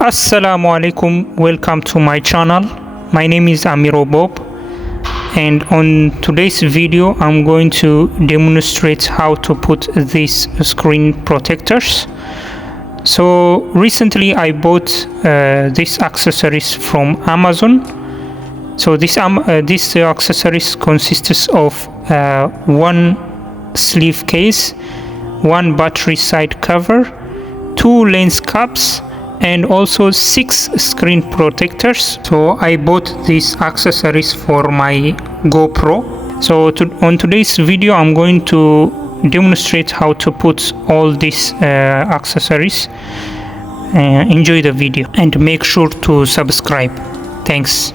Assalamu alaikum, welcome to my channel. My name is Amiro Bob, and on today's video I'm going to demonstrate how to put these screen protectors. So recently I bought these accessories from Amazon. So this accessories consists of one sleeve case, one battery side cover, two lens caps, and also 6 screen protectors. So I bought these accessories for my GoPro. So on today's video I'm going to demonstrate how to put all these accessories. Enjoy the video and make sure to subscribe. Thanks.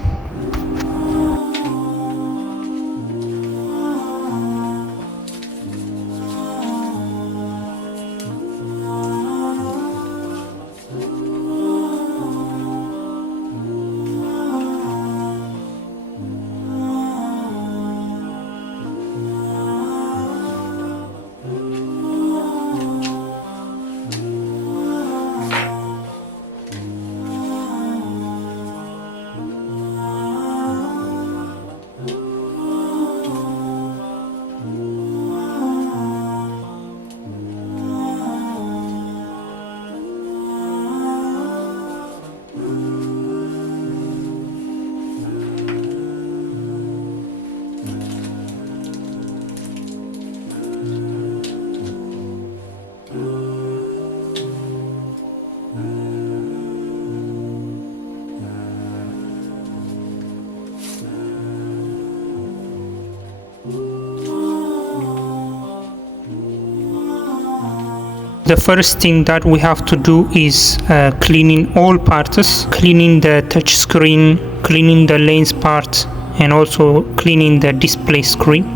The first thing that we have to do is cleaning all parts, cleaning the touch screen, cleaning the lens part, and also cleaning the display screen.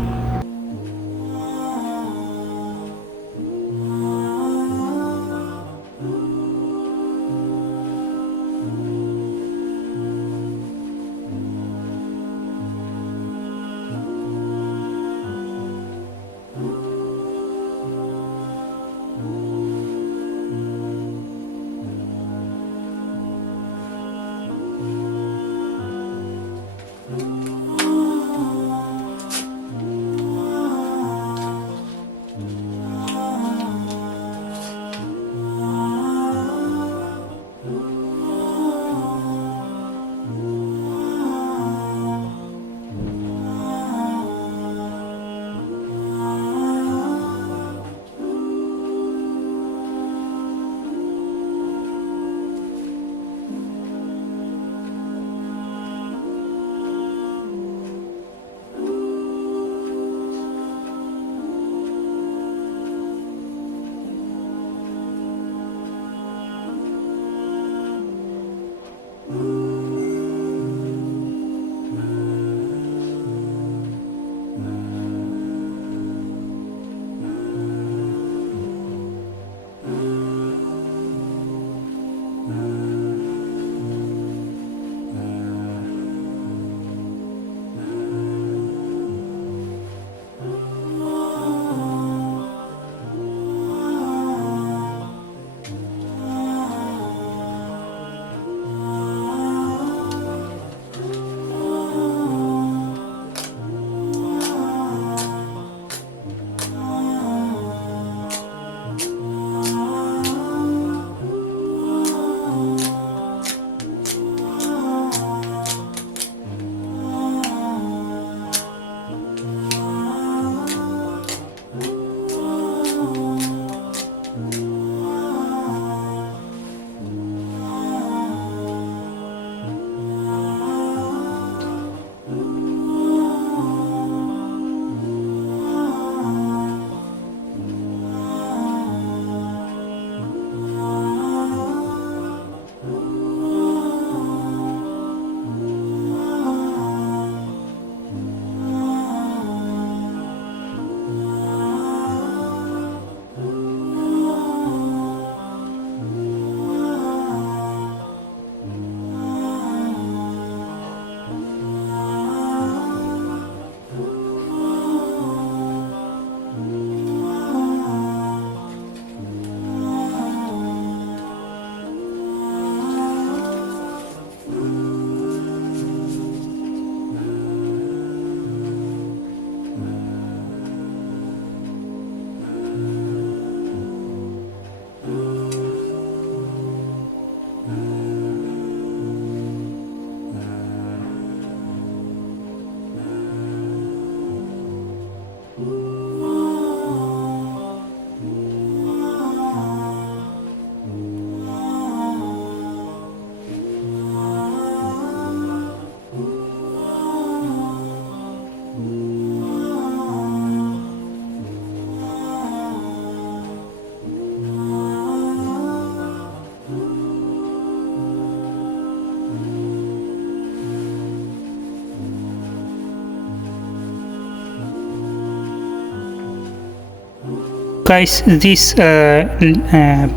guys, these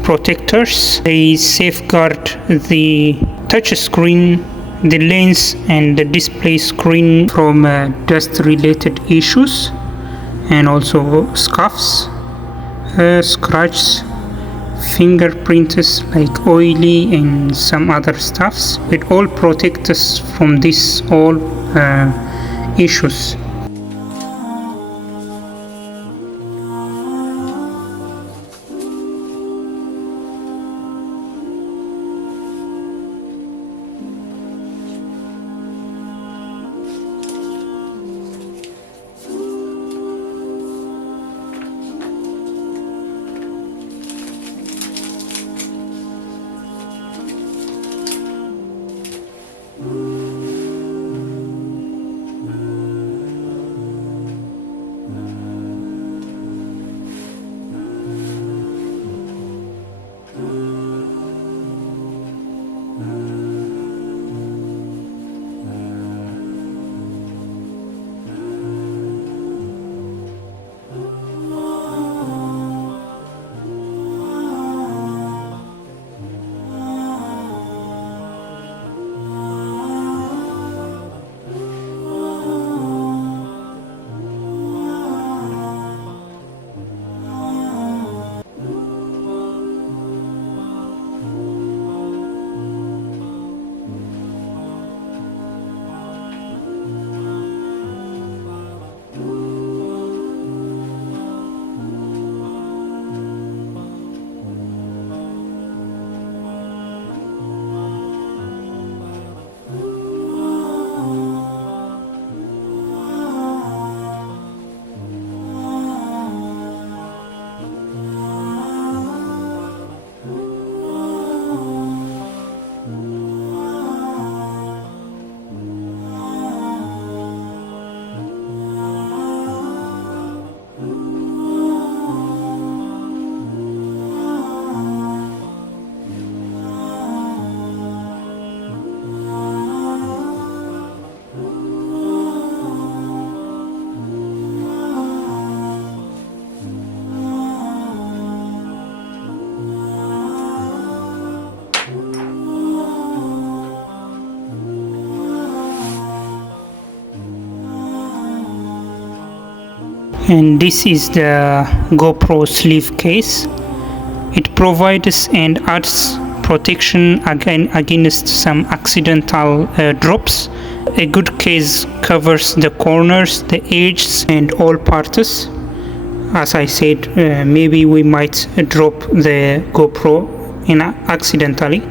protectors, they safeguard the touch screen, the lens and the display screen from dust related issues, and also scuffs, scratches, fingerprints like oily and some other stuffs. It all protects us from these all issues. And this is the GoPro sleeve case. It provides and adds protection against some accidental drops. A good case covers the corners, the edges and all parts. As I said, maybe we might drop the GoPro accidentally.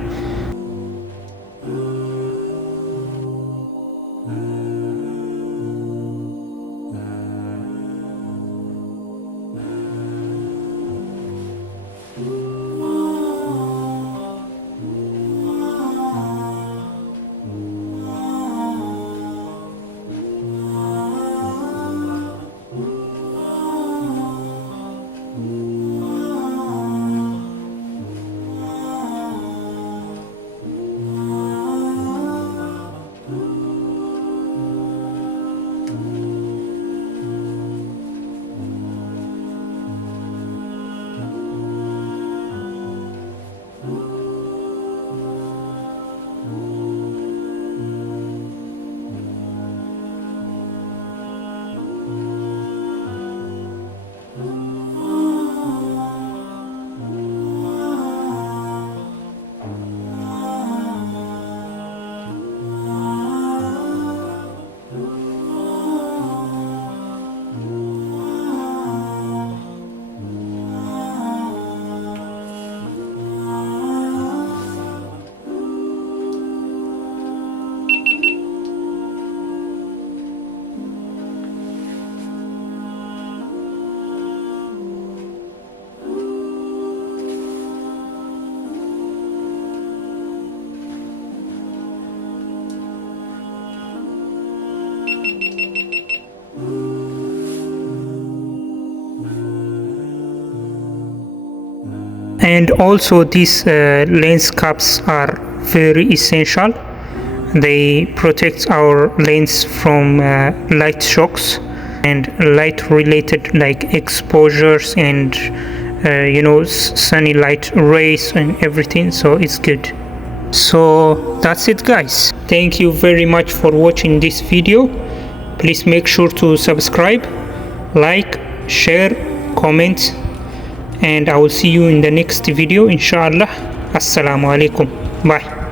And also these lens caps are very essential. They protect our lens from light shocks and light related like exposures and sunny light rays and everything, so it's good. So that's it guys, thank you very much for watching this video. Please make sure to subscribe, like, share, comment, and I will see you in the next video insha'Allah. Assalamu alaikum, bye.